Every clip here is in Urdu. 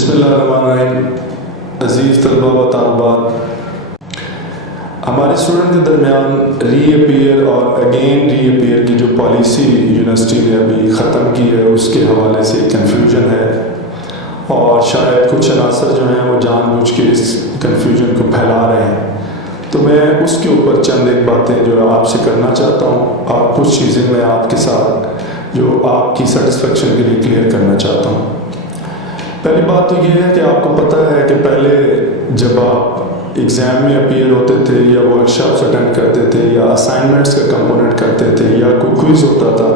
بسم اللہ الرحمن الرحیم۔ عزیز طلبہ و طالبات، ہمارے اسٹوڈنٹ کے درمیان ری اپیئر اور اگین ری اپیئر کی جو پالیسی یونیورسٹی نے ابھی ختم کی ہے اس کے حوالے سے کنفیوژن ہے، اور شاید کچھ عناصر جو ہیں وہ جان بوجھ کے اس کنفیوژن کو پھیلا رہے ہیں، تو میں اس کے اوپر چند ایک باتیں جو ہے آپ سے کرنا چاہتا ہوں، اور کچھ چیزیں میں آپ کے ساتھ جو آپ کی سیٹسفیکشن کے لیے کلیئر کرنا چاہتا ہوں۔ پہلی بات تو یہ ہے کہ آپ کو پتہ ہے کہ پہلے جب آپ ایگزام میں اپیئر ہوتے تھے یا ورک شاپس اٹینڈ کرتے تھے یا اسائنمنٹس کا کمپوننٹ کرتے تھے یا کوئی کوئز ہوتا تھا،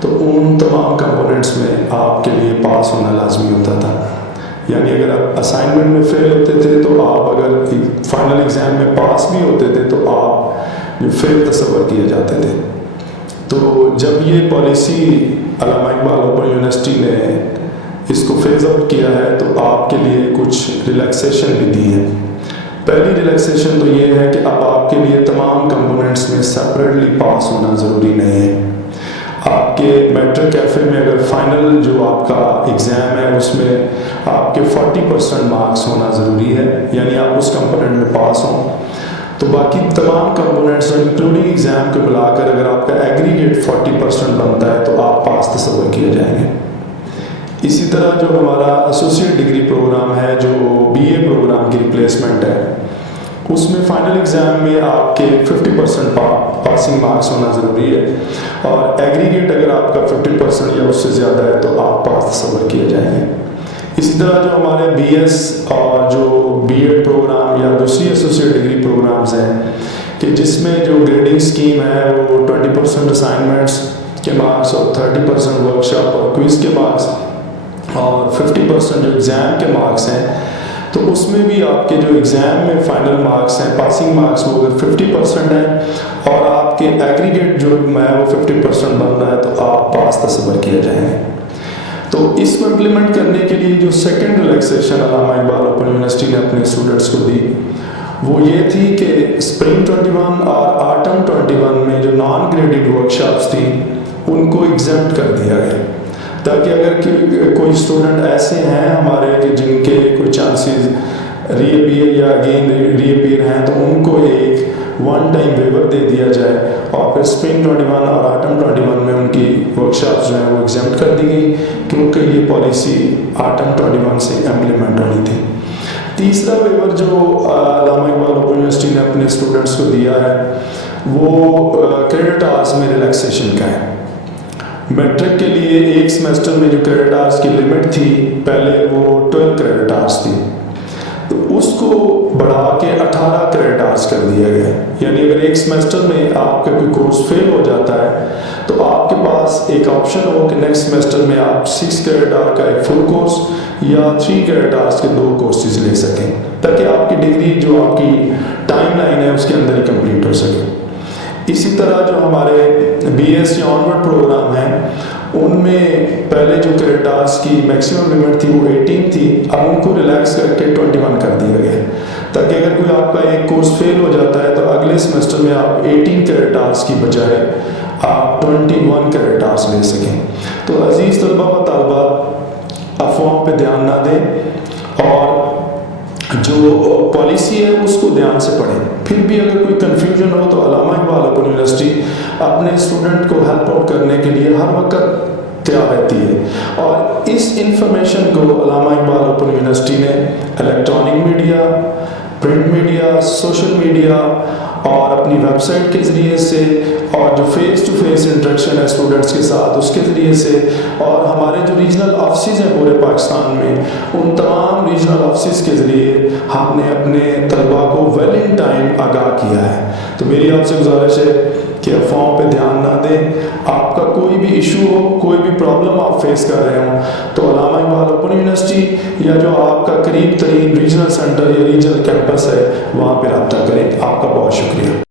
تو ان تمام کمپوننٹس میں آپ کے لیے پاس ہونا لازمی ہوتا تھا۔ یعنی اگر آپ اسائنمنٹ میں فیل ہوتے تھے تو آپ اگر فائنل ایگزام میں پاس بھی ہوتے تھے تو آپ جو فیل تصور کیے جاتے تھے۔ تو جب یہ پالیسی علامہ اقبال اوپن یونیورسٹی نے اس کو فیز آؤٹ کیا ہے تو آپ کے لیے کچھ ریلیکسیشن بھی دی ہے۔ پہلی ریلیکسیشن تو یہ ہے کہ اب آپ کے لیے تمام کمپوننٹس میں سیپریٹلی پاس ہونا ضروری نہیں ہے۔ آپ کے میٹرک کیفے میں اگر فائنل جو آپ کا ایگزام ہے اس میں آپ کے 40% مارکس ہونا ضروری ہے، یعنی آپ اس کمپوننٹ میں پاس ہوں، تو باقی تمام کمپوننٹس انکلوڈنگ ایگزام کو ملا کر اگر آپ کا ایگریگیٹ 40% بنتا ہے تو آپ پاس تصور کیے جائیں گے۔ اسی طرح جو ہمارا ایسوسیٹ ڈگری پروگرام ہے جو بی اے پروگرام کی ریپلیسمنٹ ہے، اس میں فائنل ایگزام میں آپ کے 50% پاسنگ مارکس ہونا ضروری ہے، اور ایگریگیٹ اگر آپ کا 50% یا اس سے زیادہ ہے تو آپ پاس تصور کیے جائیں گے۔ اسی طرح جو ہمارے بی ایس اور جو بی ایڈ پروگرام یا دوسری ایسوسیٹ ڈگری پروگرامز ہیں کہ جس میں جو گریڈنگ اسکیم ہے وہ 20% اسائنمنٹس کے مارکس اور 30% ورک شاپ اور کوئز کے مارکس اور 50% جو ایگزام کے مارکس ہیں، تو اس میں بھی آپ کے جو ایگزام میں فائنل مارکس ہیں پاسنگ مارکس وہ اگر 50% ہیں اور آپ کے ایگریگیٹ جو ہے وہ 50% بن رہا ہے تو آپ پاس تصور کیا جائیں گے۔ تو اس کو امپلیمنٹ کرنے کے لیے جو سیکنڈ ریلیکسیشن علامہ اقبال اوپن یونیورسٹی نے اپنے اسٹوڈنٹس کو دی وہ یہ تھی کہ اسپرنگ 21 اور آٹم 21 میں جو نان گریڈڈ ورک شاپس تھیں ان کو ایگزمپٹ کر دیا گیا، تاکہ اگر کوئی اسٹوڈنٹ ایسے ہیں ہمارے کہ جن کے کوئی چانسز ری اپیئر یا اگین ری اپیئر ہیں تو ان کو ایک ون ٹائم ویور دے دیا جائے، اور پھر اسپرنگ 21 اور آٹم 21 میں ان کی ورک شاپس جو ہیں وہ ایگزمپٹ کر دی گئی، کیونکہ یہ پالیسی آٹم 21 سے امپلیمنٹ ہونی تھی۔ تیسرا ویور جو علامہ اقبال اوپن یونیورسٹی نے اپنے اسٹوڈنٹس کو دیا ہے وہ کریڈٹ آورز میں ریلیکسیشن کا ہے۔ میٹرک کے لیے ایک سیمسٹر میں جو کریڈٹ آورز کی لمٹ تھی پہلے وہ 12 کریڈٹ آورز تھی، تو اس کو بڑھا کے 18 کریڈٹ آورز کر دیا گیا، یعنی اگر ایک سیمسٹر میں آپ کا کوئی کورس فیل ہو جاتا ہے تو آپ کے پاس ایک آپشن ہو کہ نیکسٹ سیمسٹر میں آپ 6 کریڈٹ آور کا ایک فل کورس یا 3 کریڈٹ آورز کے 2 کورسز لے سکیں، تاکہ آپ کی ڈگری جو آپ کی ٹائم لائن ہے اس کے اندر ہی کمپلیٹ ہو سکے۔ اسی طرح جو ہمارے بی ایس یا آنورڈ پروگرام ہیں ان میں پہلے جو کریڈٹ آورز کی میکسیمم لمٹ تھی وہ 18 تھی، اب ان کو ریلیکس کر کے 21 کر دیا گیا، تاکہ اگر کوئی آپ کا ایک کورس فیل ہو جاتا ہے تو اگلے سیمسٹر میں آپ 18 کریڈٹ آورز کی بجائے آپ 21 کریڈٹ آورز لے سکیں۔ تو عزیز طلبہ و طالبات، افواہوں پہ دھیان نہ دیں اور جو پالیسی ہے اس کو دھیان سے پڑھیں۔ پھر بھی اگر کوئی کنفیوژن ہو تو علامہ اقبال اوپن یونیورسٹی اپنے اسٹوڈنٹ کو ہیلپ آؤٹ کرنے کے لیے ہر وقت تیار رہتی ہے، اور اس انفارمیشن کو علامہ اقبال اوپن یونیورسٹی نے electronic media, print media, social media اور اپنی ویب سائٹ کے ذریعے سے، اور جو فیس ٹو فیس انٹریکشن ہے اسٹوڈنٹس کے ساتھ اس کے ذریعے سے، اور ہمارے جو ریجنل آفسز ہیں پورے پاکستان میں ان تمام ریجنل آفسز کے ذریعے ہم نے اپنے طلباء کو ویل ان ٹائم آگاہ کیا ہے۔ تو میری آپ سے گزارش ہے کہ افواہوں پہ دھیان نہ دیں، آپ کا کوئی بھی ایشو ہو، کوئی بھی پرابلم آپ فیس کر رہے ہوں تو علامہ اقبال اوپن یونیورسٹی یا جو آپ کا قریب ترین ریجنل سینٹر یا ریجنل کیمپس ہے وہاں پہ رابطہ کریں۔ آپ کا بہت شکریہ۔